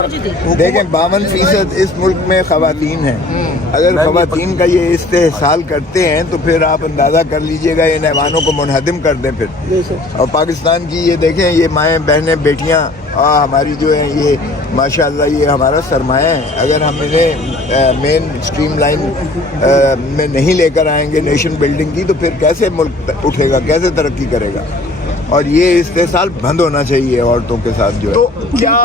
دیکھیں 52% اس ملک میں خواتین ہیں. اگر خواتین کا یہ استحصال کرتے ہیں تو پھر آپ اندازہ کر لیجئے گا ان ایوانوں کو منہدم کر دیں پھر. اور پاکستان کی یہ دیکھیں یہ مائیں بہنیں بیٹیاں ہماری جو ہیں یہ ماشاءاللہ یہ ہمارا سرمایہ ہے. اگر ہم انہیں مین اسٹریم لائن میں نہیں لے کر آئیں گے نیشن بلڈنگ کی تو پھر کیسے ملک اٹھے گا, کیسے ترقی کرے گا. اور یہ استحصال بند ہونا چاہیے عورتوں کے ساتھ جو ہے. تو کیا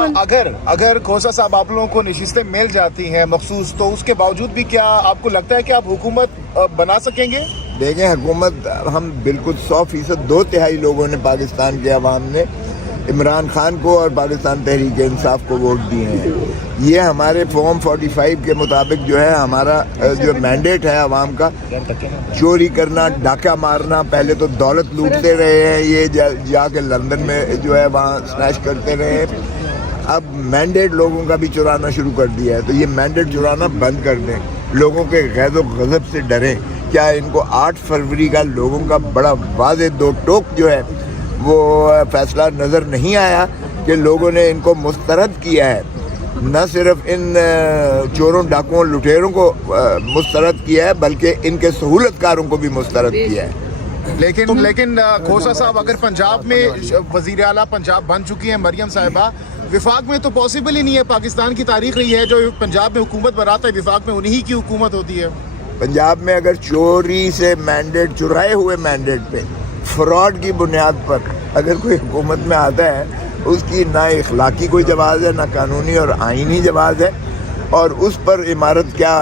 اگر کھوسا صاحب آپ لوگوں کو نشستیں مل جاتی ہیں مخصوص تو اس کے باوجود بھی کیا آپ کو لگتا ہے کہ آپ حکومت بنا سکیں گے؟ دیکھیں حکومت ہم بالکل 100% 2/3 لوگوں نے پاکستان کے عوام نے عمران خان کو اور پاکستان تحریک انصاف کو ووٹ دیے ہیں. یہ ہمارے فارم 45 کے مطابق جو ہے ہمارا جو مینڈیٹ ہے عوام کا, چوری کرنا, ڈاکہ مارنا, پہلے تو دولت لوٹتے رہے ہیں یہ جا کے لندن میں جو ہے وہاں سنیچ کرتے رہے ہیں. اب مینڈیٹ لوگوں کا بھی چرانا شروع کر دیا ہے تو یہ مینڈیٹ چرانا بند کر دیں. لوگوں کے غیظ و غضب سے ڈریں. کیا ان کو 8 فروری کا لوگوں کا بڑا واضح دو ٹوک جو ہے وہ فیصلہ نظر نہیں آیا کہ لوگوں نے ان کو مسترد کیا ہے؟ نہ صرف ان چوروں ڈاکوؤں لٹیروں کو مسترد کیا ہے بلکہ ان کے سہولت کاروں کو بھی مسترد کیا ہے. لیکن کھوسا صاحب اگر پنجاب میں وزیر اعلیٰ پنجاب بن چکی ہیں مریم صاحبہ, وفاق میں تو پاسبل ہی نہیں ہے. پاکستان کی تاریخ رہی ہے جو پنجاب میں حکومت بناتا ہے وفاق میں انہی کی حکومت ہوتی ہے. پنجاب میں اگر چوری سے مینڈیٹ, چرائے ہوئے مینڈیٹ پہ فراڈ کی بنیاد پر اگر کوئی حکومت میں آتا ہے, اس کی نہ اخلاقی کوئی جواز ہے نہ قانونی اور آئینی جواز ہے, اور اس پر عمارت کیا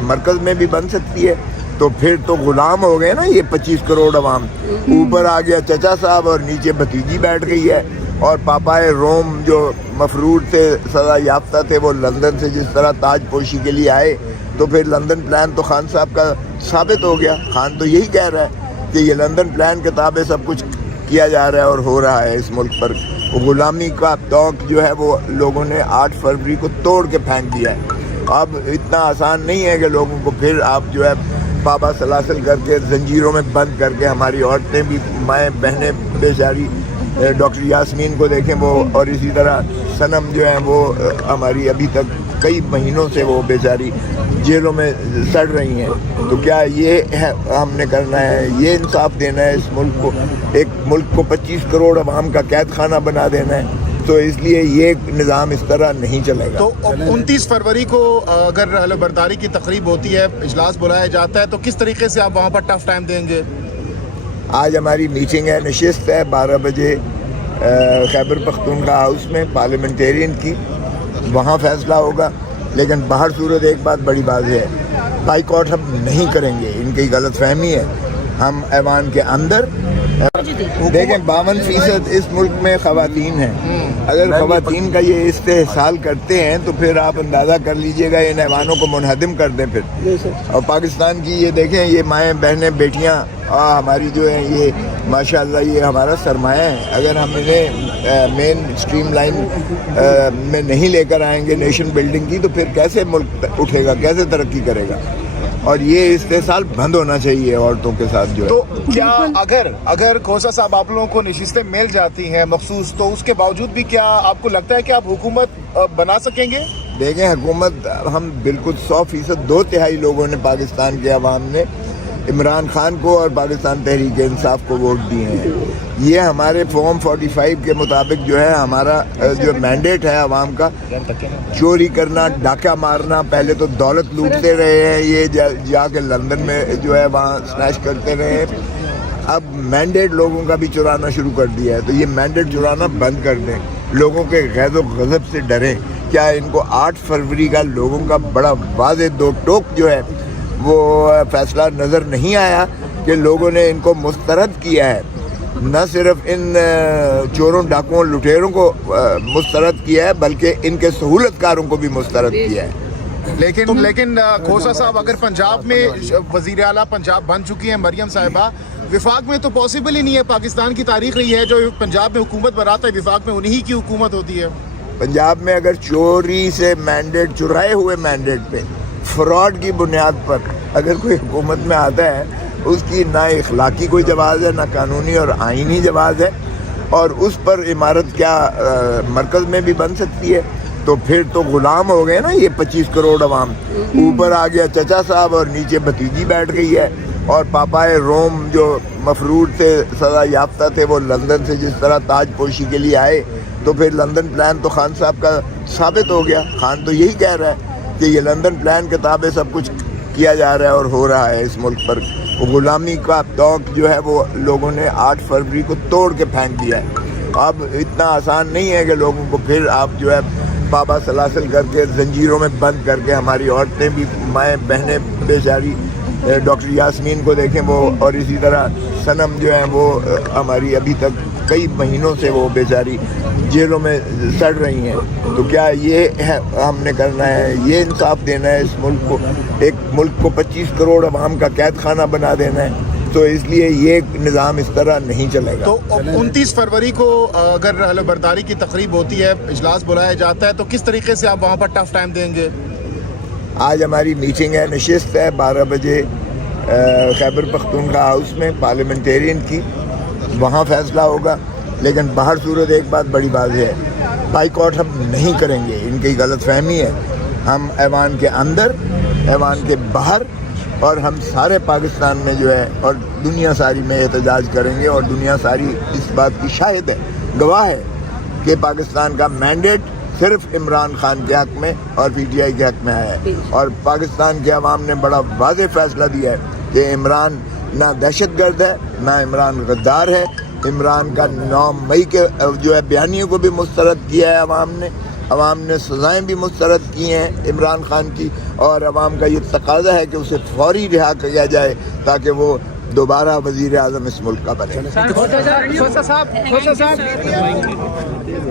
مرکز میں بھی بن سکتی ہے. تو پھر تو غلام ہو گئے نا یہ 25 کروڑ عوام. اوپر آ گیا چچا صاحب اور نیچے بھتیجی بیٹھ گئی ہے. اور پاپائے روم جو مفرور تھے, سزا یافتہ تھے, وہ لندن سے جس طرح تاج پوشی کے لیے آئے تو پھر لندن پلان تو خان صاحب کا ثابت ہو گیا. خان تو یہی کہہ رہا ہے کہ یہ لندن پلان کتابیں سب کچھ کیا جا رہا ہے اور ہو رہا ہے اس ملک پر. غلامی کا توق جو ہے وہ لوگوں نے 8 فروری کو توڑ کے پھینک دیا ہے. اب اتنا آسان نہیں ہے کہ لوگوں کو پھر آپ جو ہے پابا سلاسل کر کے زنجیروں میں بند کر کے. ہماری عورتیں بھی, مائیں بہنیں بیچاری, ڈاکٹر یاسمین کو دیکھیں وہ, اور اسی طرح صنم جو ہیں وہ ہماری ابھی تک کئی مہینوں سے وہ بیچاری جیلوں میں سڑ رہی ہیں. تو کیا یہ ہم نے کرنا ہے؟ یہ انصاف دینا ہے اس ملک کو؟ ایک ملک کو 25 کروڑ عوام کا قید خانہ بنا دینا ہے؟ تو اس لیے یہ نظام اس طرح نہیں چلے گا. تو 29 فروری کو اگر حلف برداری کی تقریب ہوتی ہے, اجلاس بلایا جاتا ہے, تو کس طریقے سے آپ وہاں پر ٹف ٹائم دیں گے؟ آج ہماری میٹنگ ہے, نشست ہے 12 بجے خیبر پختونخوا ہاؤس میں پارلیمنٹیرین کی, وہاں فیصلہ ہوگا. لیکن باہر صورت ایک بات بڑی واضح ہے, بائیکاٹ ہم نہیں کریں گے. ان کی غلط فہمی ہے. ہم ایوان کے اندر دیکھیں 52% اس ملک میں خواتین ہیں. اگر خواتین کا یہ استحصال کرتے ہیں تو پھر آپ اندازہ کر لیجئے گا ان ایوانوں کو منہدم کر دیں پھر. اور پاکستان کی یہ دیکھیں یہ مائیں بہنیں بیٹیاں ہماری جو ہیں یہ ماشاءاللہ یہ ہمارا سرمایہ ہے. اگر ہم انہیں مین اسٹریم لائن میں نہیں لے کر آئیں گے نیشن بلڈنگ کی تو پھر کیسے ملک اٹھے گا, کیسے ترقی کرے گا. اور یہ استحصال بند ہونا چاہیے عورتوں کے ساتھ جو ہے. تو کیا اگر کھوسا صاحب آپ لوگوں کو نشستیں مل جاتی ہیں مخصوص تو اس کے باوجود بھی کیا آپ کو لگتا ہے کہ آپ حکومت بنا سکیں گے؟ دیکھیں حکومت ہم بالکل 100% 2/3 لوگوں نے پاکستان کے عوام نے عمران خان کو اور پاکستان تحریک انصاف کو ووٹ دیے ہیں. یہ ہمارے فارم 45 کے مطابق جو ہے ہمارا جو مینڈیٹ ہے عوام کا, چوری کرنا, ڈاکہ مارنا, پہلے تو دولت لوٹتے رہے ہیں یہ جا کے لندن میں جو ہے وہاں سنیچ کرتے رہے ہیں. اب مینڈیٹ لوگوں کا بھی چرانا شروع کر دیا ہے تو یہ مینڈیٹ چرانا بند کر دیں. لوگوں کے غیظ و غضب سے ڈریں. کیا ان کو 8 فروری کا لوگوں کا بڑا واضح دو ٹوک جو ہے وہ فیصلہ نظر نہیں آیا کہ لوگوں نے ان کو مسترد کیا ہے؟ نہ صرف ان چوروں ڈاکوؤں لٹیروں کو مسترد کیا ہے بلکہ ان کے سہولت کاروں کو بھی مسترد کیا ہے. لیکن کھوسا صاحب اگر پنجاب میں وزیر اعلیٰ پنجاب بن چکی ہیں مریم صاحبہ, وفاق میں تو پاسبل ہی نہیں ہے. پاکستان کی تاریخ رہی ہے جو پنجاب میں حکومت بناتا ہے وفاق میں انہی کی حکومت ہوتی ہے. پنجاب میں اگر چوری سے مینڈیٹ, چرائے ہوئے مینڈیٹ پہ فراڈ کی بنیاد پر اگر کوئی حکومت میں آتا ہے, اس کی نہ اخلاقی کوئی جواز ہے نہ قانونی اور آئینی جواز ہے, اور اس پر عمارت کیا مرکز میں بھی بن سکتی ہے. تو پھر تو غلام ہو گئے نا یہ 25 کروڑ عوام. اوپر آ گیا چچا صاحب اور نیچے بھتیجی بیٹھ گئی ہے. اور پاپائے روم جو مفرور تھے, سزا یافتہ تھے, وہ لندن سے جس طرح تاج پوشی کے لیے آئے, تو پھر لندن پلان تو خان صاحب کا ثابت ہو گیا. خان تو یہی کہہ رہا ہے کہ یہ لندن پلان کتابیں سب کچھ کیا جا رہا ہے اور ہو رہا ہے اس ملک پر. غلامی کا توق جو ہے وہ لوگوں نے 8 فروری کو توڑ کے پھینک دیا ہے. اب اتنا آسان نہیں ہے کہ لوگوں کو پھر آپ جو ہے بابا سلاسل کر کے زنجیروں میں بند کر کے. ہماری عورتیں بھی, مائیں بہنیں بیچاری, ڈاکٹر یاسمین کو دیکھیں وہ, اور اسی طرح صنم جو ہیں وہ ہماری ابھی تک کئی مہینوں سے وہ بیچاری جیلوں میں سڑ رہی ہیں. تو کیا یہ ہم نے کرنا ہے؟ یہ انصاف دینا ہے اس ملک کو؟ ایک ملک کو 25 کروڑ عوام کا قید خانہ بنا دینا ہے؟ تو اس لیے یہ نظام اس طرح نہیں چلے گا. تو 29 فروری کو اگر علمبرداری کی تقریب ہوتی ہے, اجلاس بلایا جاتا ہے, تو کس طریقے سے آپ وہاں پر ٹف ٹائم دیں گے؟ آج ہماری میٹنگ ہے, نشست ہے 12 بجے خیبر پختونخوا ہاؤس میں پارلیمنٹیرین کی, وہاں فیصلہ ہوگا. لیکن باہر صورت ایک بات بڑی واضح ہے, بائیکاٹ ہم نہیں کریں گے. ان کی غلط فہمی ہے. ہم ایوان کے اندر, ایوان کے باہر, اور ہم سارے پاکستان میں جو ہے اور دنیا ساری میں احتجاج کریں گے. اور دنیا ساری اس بات کی شاہد ہے, گواہ ہے کہ پاکستان کا مینڈیٹ صرف عمران خان کے حق میں اور پی ٹی آئی کے حق میں آیا ہے. اور پاکستان کے عوام نے بڑا واضح فیصلہ دیا ہے کہ عمران نہ دہشت گرد ہے, نہ عمران غدار ہے. عمران کا 9 مئی کے جو ہے بیانیے کو بھی مسترد کیا ہے عوام نے. عوام نے سزائیں بھی مسترد کی ہیں عمران خان کی, اور عوام کا یہ تقاضا ہے کہ اسے فوری رہا کیا جائے تاکہ وہ دوبارہ وزیر اعظم اس ملک کا بنے.